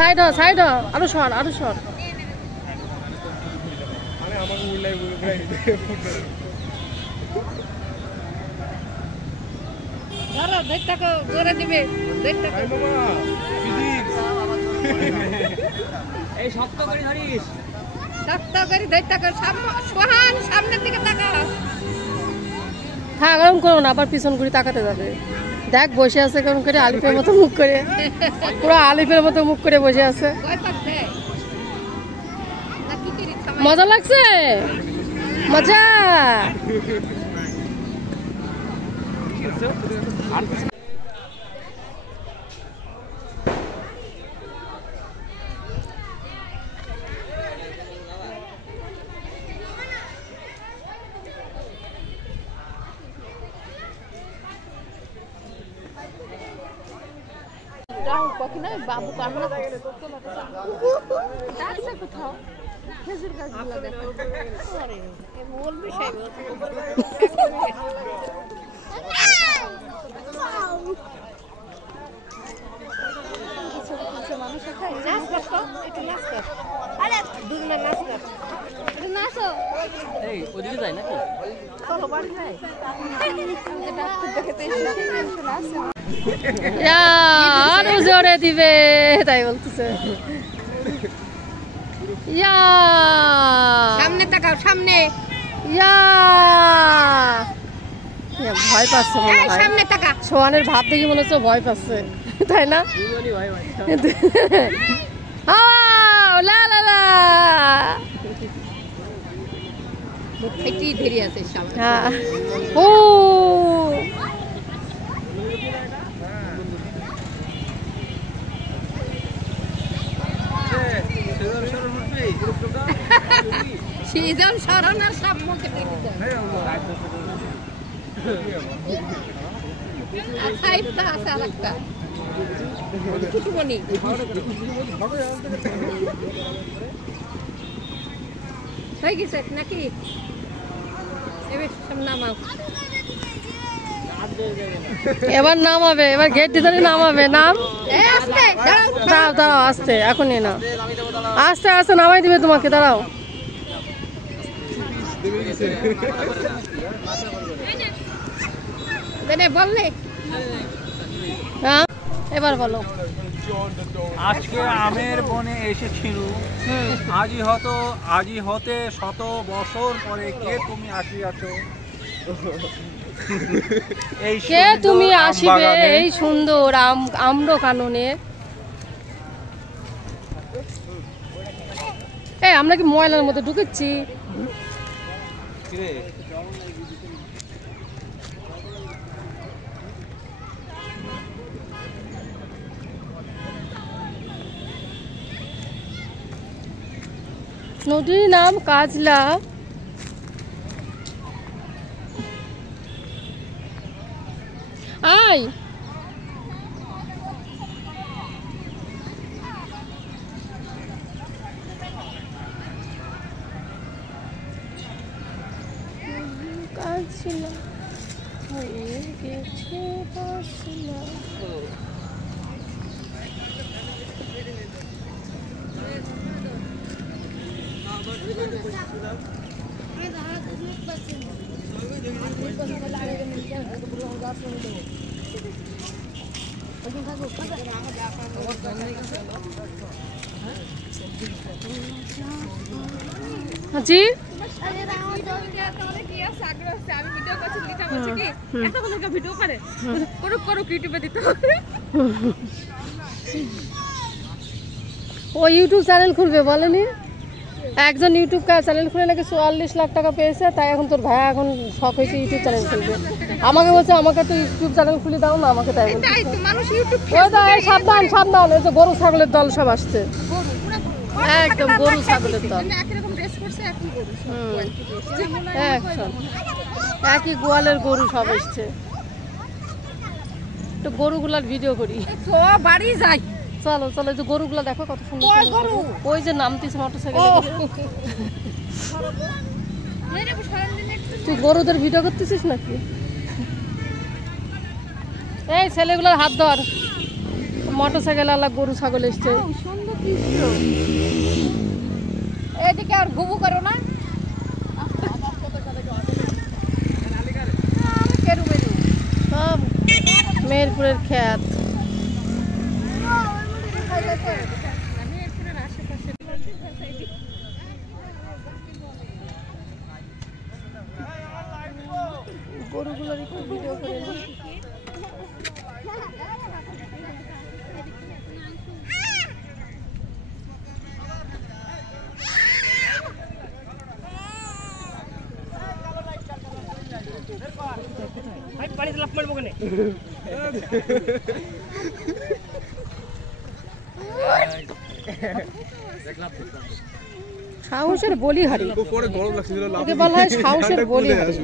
Side আরো সর জোরে দিবে এই শক্ত করে ধরিস, শক্ত করে সামনের দিকে তাকাও। থাক এরকম করো না, আবার পিছন ঘুরে তাকাতে যাবে। দেখ বসে আছে কেমন করে আলিফের মতো মুখ করে, পুরো আলিফের মতো মুখ করে বসে আছে। মজা লাগছে, মজা। বাবু কান্না করছে কোথাও, খেজুর গাছগুলো দেখো। আরো জোরে দিবে তাই বলতেছে। সামনে তাকাও, সামনে। ভয় পাচ্ছে সামনে তাকা। সোহানের ভাব দেখি মনে হচ্ছে ভয় পাচ্ছে, তাই না? ও সিজন সরনার সব মুখে সাইফটা আছে আরেকটা কুটুমনি হয়ে গেছে নাকি? এবার নামাবে, এবার গেট ধরে নামাবে। নাম দাঁড়াও আস্তে, এখনই না, আস্তে আস্তে নামাই দিবে তোমাকে। দাঁড়াও, বললে এবার বলো। আজকে আমের বনে এসেছিল, আজি হতে 100 বছর পরে কে তুমি আসিয়াছ, কে তুমি আসিবে এই সুন্দর আম্র কাননে। এই আমরা কি ময়লার মধ্যে ঢুকেছি? নদীর নাম কাজলা। আয় কাজলা হয়ে গেছে কাজলা। জি ও ইউটিউব চ্যানেল খুলবে বলেনি? একজন ইউটিউব চ্যানেল খুলে নাকি 44 লাখ টাকা পেয়েছে, তাই এখন তোর ভাই এখন শখ হয়েছে ইউটিউব চ্যানেল খুলবে। আমাকে বলছে আমাকে তো ইউটিউব চ্যানেল খুলে দাও না, আমাকে তাই বলছে। সাবধান সাবধান, এই যে গরু ছাগলের দল সব আসছে, একদম গরু ছাগলের দল, একই গোয়ালের গরু সব এসছে। তো গরুগুলার ভিডিও করি, বাড়ি যাই। চলো চলো, যে গরুগুলা দেখো কত সুন্দর। ওই যে নামতেছে মোটরসাইকেল। তুই গরুদের ভিডিও করতেছিস নাকি? এই ছেলেগুলোর হাত ধর, মোটর সাইকেল আলা গরু ছাগল এসছে। সুন্দর দৃশ্য। এদিকে আর ঘুমু করো না। সব মেহেরপুরের খ্যাত। গরুগুলোর একটু ভিডিও করে নিই। সাহসের বলিহারি, একে বলা হয় সাহসের বলিহারি।